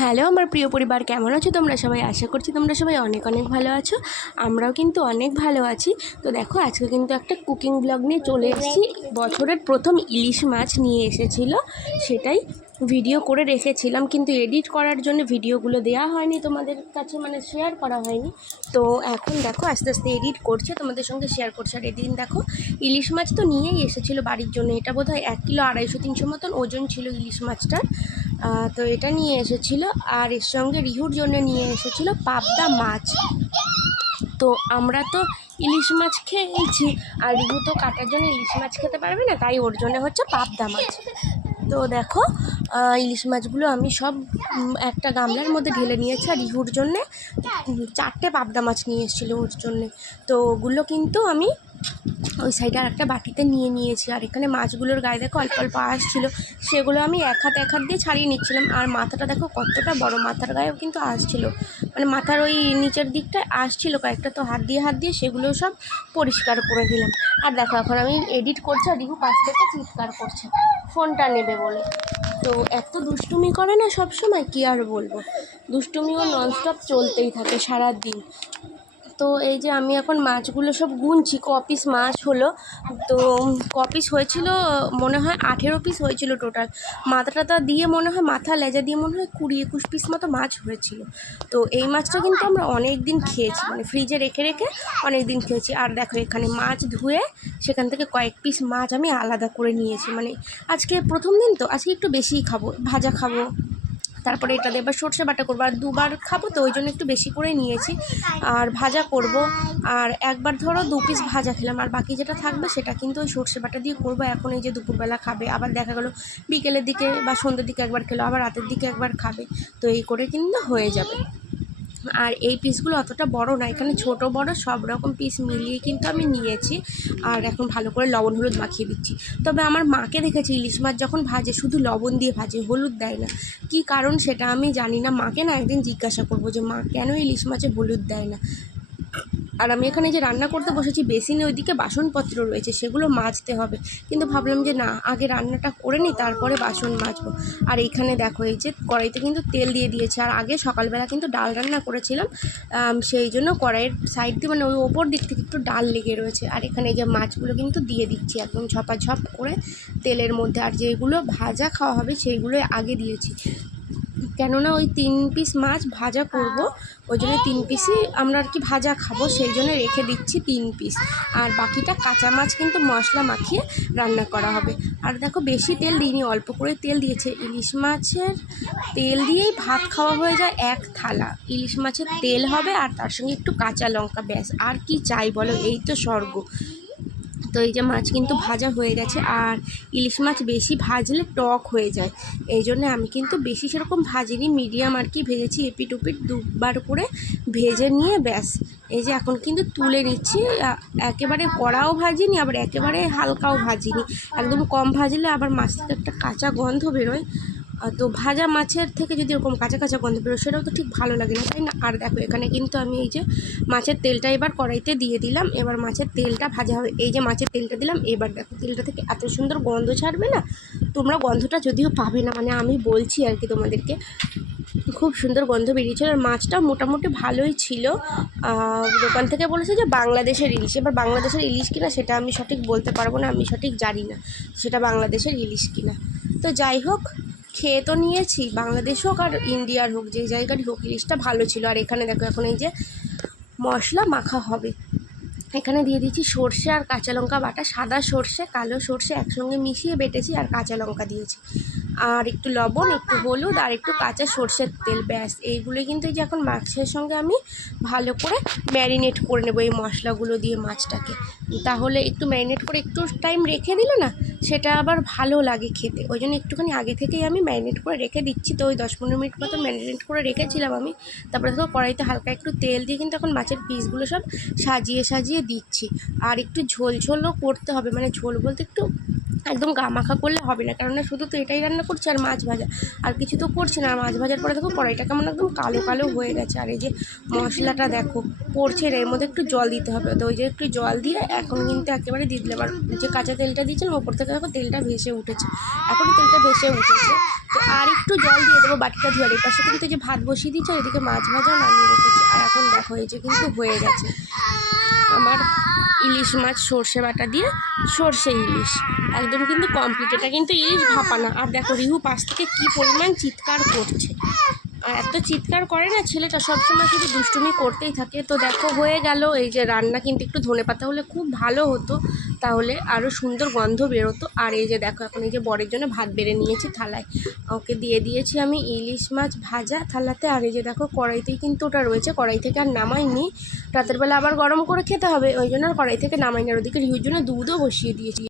Hello, আমার প্রিয় পরিবার, কেমন আছো তোমরা সবাই? আশা করছি তোমরা সবাই অনেক অনেক ভালো আছো। আমরাও কিন্তু অনেক ভালো আছি। তো দেখো, আজকে কিন্তু একটা কুকিং ব্লগ নিয়ে চলে এসেছি। বছরের প্রথম ইলিশ মাছ নিয়ে এসেছিল। সেটাই ভিডিও করে রেখেছিলাম, কিন্তু এডিট করার জন্য ভিডিওগুলো দেওয়া হয়নি তোমাদের কাছে মানে শেয়ার করা হয়নি। তো এখন দেখো, আস্তে আস্তে এডিট করছে, তোমাদের সঙ্গে শেয়ার করছে। আর এদিন দেখো, ইলিশ মাছ তো নিয়েই এসেছিল বাড়ির জন্য। এটা বোধ হয় এক কিলো আড়াইশো, তিনশো মতন ওজন ছিল ইলিশ মাছটার। তো এটা নিয়ে এসেছিল, আর এর সঙ্গে রিহুর জন্য নিয়ে এসেছিল পাবদা মাছ। তো আমরা তো ইলিশ মাছ খেয়েছি, আর রিহু তো কাটার জন্য ইলিশ মাছ খেতে পারবে না, তাই ওর জন্য হচ্ছে পাবদা মাছ। তো দেখো ইলিশ মাছগুলো আমি সব একটা গামলার মধ্যে ঢেলে নিয়েছি, আর রিহুর জন্যে চারটে পাবদা মাছ নিয়ে এসেছিল ওর জন্যে। তো ওগুলো কিন্তু আমি ওই সাইডে আর একটা বাটিতে নিয়ে নিয়েছি। আর এখানে মাছগুলোর গায়ে দেখো অল্প অল্প আসছিল সেগুলো আমি এক হাত এক হাত দিয়ে ছাড়িয়ে নিচ্ছিলাম। আর মাথাটা দেখো কতটা বড়, মাথার গায়েও কিন্তু আসছিল মানে মাথার ওই নিচের দিকটা আসছিল কয়েকটা, তো হাত দিয়ে হাত দিয়ে সেগুলো সব পরিষ্কার করে দিলাম। আর দেখো, এখন আমি এডিট করছি আর রিহু পাশ থেকে চিৎকার করছে। ফোনটা নেবে বলে। তো এত দুষ্টুমি করে না সব সময় কি আর বলব? দুষ্টুমিও ননস্টপ চলতেই থাকে সারা দিন তো এই যে আমি এখন মাছগুলো সব গুনছি ক পিস মাছ হলো। তো ক পিস হয়েছিল, মনে হয় আঠেরো পিস হয়েছিল টোটাল মাথা টাথা দিয়ে মনে হয়, মাথা লেজা দিয়ে মনে হয় কুড়ি একুশ পিস মতো মাছ হয়েছিল। তো এই মাছটা কিন্তু আমরা অনেক দিন খেয়েছি মানে ফ্রিজে রেখে রেখে অনেক দিন খেয়েছি। আর দেখো, এখানে মাছ ধুয়ে সেখান থেকে কয়েক পিস মাছ আমি আলাদা করে নিয়েছি। মানে আজকে প্রথম দিন তো, আজকে একটু বেশিই খাব, ভাজা খাব। তারপরে এটা দিয়ে এবার সর্ষে বাটা করব। আর দুবার খাব তো, ওই জন্য একটু বেশি করে নিয়েছি। আর ভাজা করব। আর একবার ধরো দু পিস ভাজা খেলাম, আর বাকি যেটা থাকবে সেটা কিন্তু ওই সর্ষে বাটা দিয়ে করব। এখন এই যে দুপুরবেলা খাবে, আবার দেখা গেলো বিকেলের দিকে বা সন্ধ্যের দিকে একবার খেলো, আবার রাতের দিকে একবার খাবে। তো এই করে কিন্তু হয়ে যাবে। আর এই পিসগুলো অতটা বড় না, এখানে ছোট বড় সব রকম পিস মিলিয়ে কিন্তু আমি নিয়েছি। আর এখন ভালো করে লবণ হলুদ মাখিয়ে দিচ্ছি। তবে আমার মাকে দেখেছি ইলিশ মাছ যখন ভাজে, শুধু লবণ দিয়ে ভাজে, হলুদ দেয় না। কি কারণ সেটা আমি জানি না। মাকে না একদিন জিজ্ঞাসা করব যে, মা, কেন ইলিশ মাছে হলুদ দেয় না? আর আমি এখানে যে রান্না করতে বসেছি, বেসিনে ওইদিকে বাসনপত্র রয়েছে, সেগুলো মাজতে হবে। কিন্তু ভাবলাম যে না, আগে রান্নাটা করে নিই, তারপরে বাসন মাজবো। আর এখানে দেখো, এই যে কড়াইতে কিন্তু তেল দিয়ে দিয়েছে। আর আগে সকালবেলা কিন্তু ডাল রান্না করেছিলাম সেই জন্য কড়াইয়ের সাইড দিয়ে মানে ওই ওপর দিক থেকে একটু ডাল লেগে রয়েছে। আর এখানে যে মাছগুলো কিন্তু দিয়ে দিচ্ছি, একদম ঝপাঝপ করে তেলের মধ্যে। আর যেগুলো ভাজা খাওয়া হবে সেইগুলো আগে দিয়েছি। কেননা ওই তিন পিস মাছ ভাজা করব, ওই জন্য তিন পিসই আমরা আর কি ভাজা খাব, সেই জন্য রেখে দিচ্ছি তিন পিস আর বাকিটা কাঁচা মাছ কিন্তু মশলা মাখিয়ে রান্না করা হবে। আর দেখো বেশি তেল দিইনি, অল্প করে তেল দিয়েছে। ইলিশ মাছের তেল দিয়েই ভাত খাওয়া হয়ে যায় এক থালা। ইলিশ মাছের তেল হবে আর তার সঙ্গে একটু কাঁচা লঙ্কা, ব্যাস। আর কি চাই বলো? এই তো স্বর্গ। তো এই যে মাছ কিন্তু ভাজা হয়ে গেছে আর ইলিশ মাছ বেশি ভাজলে টক হয়ে যায়। এই জন্য আমি কিন্তু বেশি সেরকম ভাজিনি, মিডিয়াম আর কি ভেজেছি এপি ওপিট দুবার করে ভেজে নিয়ে ব্যাস। এই যে এখন কিন্তু তুলে নিচ্ছি একেবারে কড়াও ভাজিনি, আবার একেবারে হালকাও ভাজিনি। একদম কম ভাজলে আবার মাছ থেকে একটা কাঁচা গন্ধ বেরোয়। তো ভাজা মাছের থেকে যদি এরকম কাঁচা কাঁচা গন্ধ বেরোয়, সেটাও তো ঠিক ভালো লাগে না। তাই না? আর দেখো, এখানে কিন্তু আমি এই যে মাছের তেলটা এবার কড়াইতে দিয়ে দিলাম। এবার মাছের তেলটা ভাজা হবে। এই যে মাছের তেলটা দিলাম, এবার দেখো তেলটা থেকে এত সুন্দর গন্ধ ছাড়বে না? তোমরা গন্ধটা যদিও পাবে না মানে আমি বলছি আর কি তোমাদেরকে। খুব সুন্দর গন্ধ বেরিয়েছিল আর মাছটা মোটামুটি ভালোই ছিল। দোকান থেকে বলেছে যে বাংলাদেশের ইলিশ। এবার বাংলাদেশের ইলিশ কিনা সেটা আমি সঠিক বলতে পারব না, আমি সঠিক জানি না। সেটা বাংলাদেশের ইলিশ কিনা। তো যাই হোক খেয়ে তো নিয়েছি, বাংলাদেশ হোক আর ইন্ডিয়ার হোক, যে জায়গারই হোক ইলিশটা ভালো ছিল। আর এখানে দেখো, এখন এই যে মশলা মাখা হবে। এখানে দিয়ে দিচ্ছি সর্ষে আর কাঁচা লঙ্কা বাটা, সাদা সর্ষে, কালো সর্ষে একসঙ্গে মিশিয়ে বেটেছি আর কাঁচা লঙ্কা দিয়েছি। আর একটু লবণ, একটু হলুদ আর একটু কাঁচা সর্ষের তেল, ব্যাস। এইগুলোই কিন্তু এই যে এখন মাছের সঙ্গে আমি ভালো করে ম্যারিনেট করে নেব এই মশলাগুলো দিয়ে মাছটাকে। তাহলে একটু ম্যারিনেট করে একটু টাইম রেখে দিলে না, সেটা আবার ভালো লাগে খেতে। ওই জন্য একটুখানি আগে থেকেই আমি ম্যারিনেট করে রেখে দিচ্ছি। তো ওই দশ পনেরো মিনিট মতো ম্যারিনেট করে রেখেছিলাম আমি। তারপরে দেখো কড়াইতে হালকা একটু তেল দিয়ে কিন্তু এখন মাছের পিসগুলো সব সাজিয়ে সাজিয়ে দিচ্ছি। আর একটু ঝোল ঝোলও করতে হবে। মানে ঝোল বলতে একটু একদম গামাখা করলে হবে না। কেননা শুধু তো এটাই রান্না করছি আর মাছ ভাজা। আর কিছু তো করছে না। আর মাছ ভাজার পরে দেখো কড়াইটা কেমন একদম কালো কালো হয়ে গেছে। আর এই যে মশলাটা দেখো, পড়ছে এর মধ্যে একটু জল দিতে হবে। তো ওই যে একটু জল দিয়ে এখন কিন্তু একেবারে দিয়ে দিলাম। আর যে কাঁচা তেলটা দিয়েছিলাম, ওপর থেকে দেখো তেলটা ভেসে উঠেছে। এখনও তেলটা ভেসে উঠেছে। তো আর একটু জল দিয়ে দেবো বাটিটা ধোয়ার এই পাশে কিন্তু যে ভাত বসিয়ে আর এদিকে মাছ ভাজাও নামিয়ে রেখেছি। আর এখন দেখো এই যে কিন্তু হয়ে গেছে। আমার ইলিশ মাছ, সর্ষে বাটা দিয়ে সর্ষে ইলিশ। একদম কিন্তু কমপ্লিট এটা কিন্তু ইলিশ ভাপা না। আর দেখো রিহু পাশ থেকে কী পরিমাণ চিৎকার করছে। আর এত চিৎকার করে না ছেলেটা সবসময় কিন্তু দুষ্টুমি করতেই থাকে। তো দেখো হয়ে গেল। এই যে রান্না কিন্তু একটু ধনে পাতা হলে খুব ভালো হতো। তাহলে আরও সুন্দর গন্ধ বেরোতো। আর এই যে দেখো, এখন এই যে বরের জন্য ভাত বেড়ে নিয়েছি থালায়। ওকে দিয়ে দিয়েছি আমি ইলিশ মাছ ভাজা থালাতে। আর এই যে দেখো, কড়াইতেই কিন্তু ওটা রয়েছে। কড়াই থেকে আর নামাইনি। রাতের বেলা আবার গরম করে খেতে হবে। ওই জন্য আর কড়াই থেকে নামাইনি। আর ওদিকে রিহুর জন্য দুধও বসিয়ে দিয়েছি।